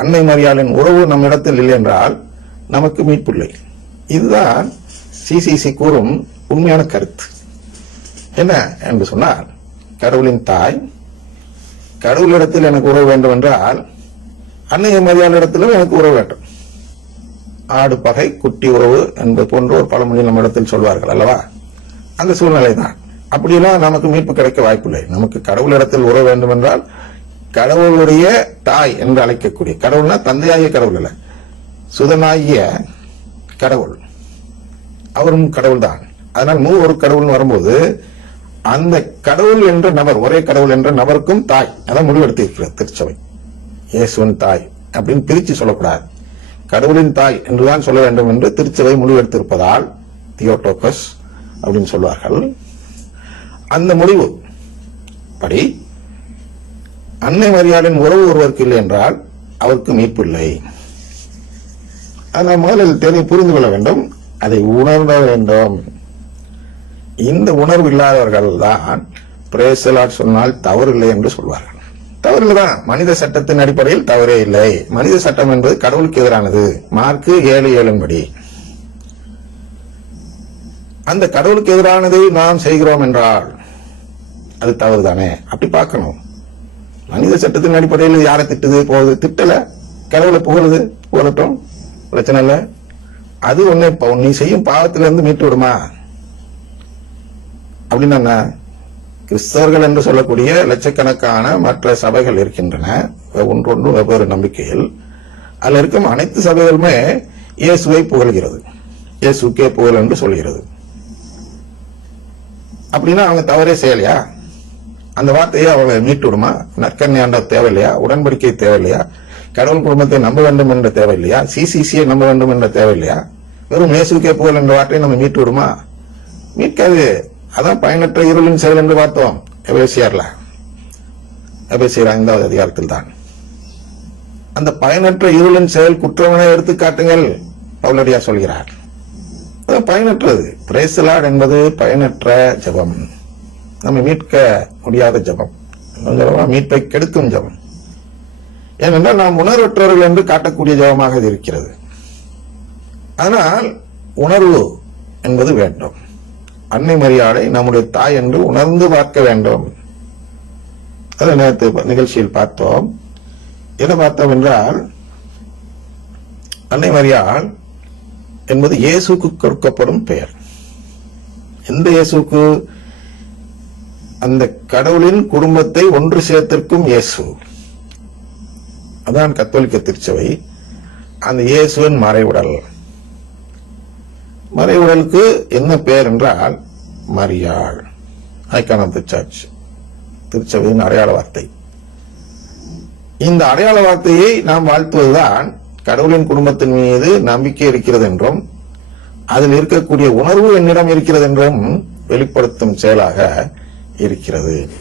அன்னை மரியாளின் உறவு நம்மிடத்தில் இல்லை என்றால் நமக்கு மீட்பில்லை. இதுதான் சிசிசி கூறும் உண்மையான கருத்து. என்ன என்று சொன்னால் கடவுளின் தாய் கடவுளிடத்தில் எனக்கு உறவு வேண்டும் என்றால் அன்னை மரியாளிடத்திலும் எனக்கு உறவு வேண்டும். ஆடு பகை குட்டி உறவு என்பது போன்ற ஒரு பழமொழி நம்ம இடத்தில் சொல்வார்கள் அல்லவா? அந்த சூழ்நிலை தான் அப்படியெல்லாம் நமக்கு மீட்பு கிடைக்க வாய்ப்பில்லை. நமக்கு கடவுளிடத்தில் உறவு வேண்டும் என்றால் கடவுளுடைய தாய் என்று அழைக்கக்கூடிய கடவுள்னா தந்தையாகிய கடவுள் அல்ல. சுதனாகிய கடவுள். அவரும் கடவுள் தான் அதனால் மூ ஒரு கடவுள்னு வரும்போது அந்த கடவுள் என்ற நபர் ஒரே கடவுள் என்ற நபருக்கும் தாய். அதான் முடிவெடுத்திருக்கிறது திருச்சபை. இயேசுவின் தாய் அப்படின்னு பிரித்து சொல்லக்கூடாது. கடவுளின் தாய் என்றுதான் சொல்ல வேண்டும் என்று திருச்சபை முடிவெடுத்திருப்பதால் தியோட்டோகஸ் அப்படின்னு சொல்வார்கள். அந்த முடிவு படி அன்னை மரியாளின் உறவு ஒருவருக்கு இல்லை என்றால் அவருக்கு மீட்பு இல்லை ஆனால் முதலில் தெரிய புரிந்து கொள்ள வேண்டும் அதை உணர்ந்த வேண்டும். இந்த உணர்வு இல்லாதவர்கள் தான் பிரேசலாட் சொன்னால் தவறில்லை என்று சொல்வார்கள். தவறு மனித சட்டத்தின் அடிப்படையில் தவறே இல்லை. மனித சட்டம் என்பது கடவுளுக்கு எதிரானது. மார்க்கு ஏழு ஏழும்படி அந்த கடவுளுக்கு எதிரானதை நாம் செய்கிறோம் என்றால் அது தவறு தானே அப்படி பார்க்கணும். மனித சட்டத்தின் அடிப்படையில் யாரை திட்டுது போகுது? திட்டல கடவுளை புகழுது புகழட்டும். பிரச்சனை இல்ல. அது ஒண்ணு இப்போ நீ செய்யும் பாவத்திலிருந்து மீட்டு விடுமா? அப்படின்னா கிறிஸ்தவர்கள் என்று சொல்லக்கூடிய லட்சக்கணக்கான மற்ற சபைகள் இருக்கின்றன. ஒன்றொன்று வெவ்வேறு நம்பிக்கையில் அதில் இருக்கும் அனைத்து சபைகளுமே இயேசுவை புகழ்கிறது. இயேசுக்கே புகழ் என்று சொல்கிறது. அப்படின்னா அவங்க தவறே செய்யலையா? அந்த வார்த்தையை அவளை மீட்டு விடுமா? நற்கன்யாண்ட தேவையில்லையா? உடன்படிக்கை தேவையில்லையா? கடவுள் குடும்பத்தை நம்ப வேண்டும் என்ற தேவையில்லையா? சிசிசியை நம்ப வேண்டும் என்ற தேவையில்லையா? வெறும் இயேசுக்கே புகழ் என்ற வார்த்தையை நம்ம மீட்டு விடுமா? மீட்காது. அதான் பயனற்ற இருளின் செயல் என்று பார்த்தோம். எபேசியார்ல. எபேசியர் ஐந்தாவது அதிகாரத்தில் தான் அந்த பயனற்ற இருளின் செயல் குற்றவனை எடுத்து காட்டுங்கள் பவுலடியா சொல்கிறார். அது பயனற்றது. பிரேசலாட் என்பது பயனற்ற ஜெபம். நம்ம மீட்க முடியாத ஜெபம். மீட்பை கெடுக்கும் ஜெபம். ஏனென்றால் நாம் உணர்வற்றவர்கள் என்று காட்டக்கூடிய ஜெபமாக அது இருக்கிறது. ஆனால் உணர்வு என்பது வேண்டும். அன்னை மரியாதை நம்முடைய தாய் என்று உணர்ந்து பார்க்க வேண்டும். அதை நேற்று நிகழ்ச்சியில் பார்த்தோம். என்ன பார்த்தோம் என்றால் அன்னை மரியாள் என்பது இயேசுக்கு கொடுக்கப்படும் பெயர். எந்த இயேசுக்கு அந்த கடவுளின் குடும்பத்தை ஒன்று சேர்த்திருக்கும் இயேசு. அதான் கத்தோலிக்க திருச்சபை. அந்த இயேசுவின் மறைவுடல். மறைவுடலுக்கு என்ன பெயர் என்றால் மரியாள் ஐக்கான் ஆஃப் த சர்ச் திருச்சபையின் அடையாள வார்த்தை. இந்த அடையாள வார்த்தையை நாம் வாழ்த்துவதுதான் கடவுளின் குடும்பத்தின் மீது நம்பிக்கை இருக்கிறது என்றும் அதில் இருக்கக்கூடிய உணர்வு என்னிடம் இருக்கிறது என்றும் வெளிப்படுத்தும் செயலாக இருக்கிறது.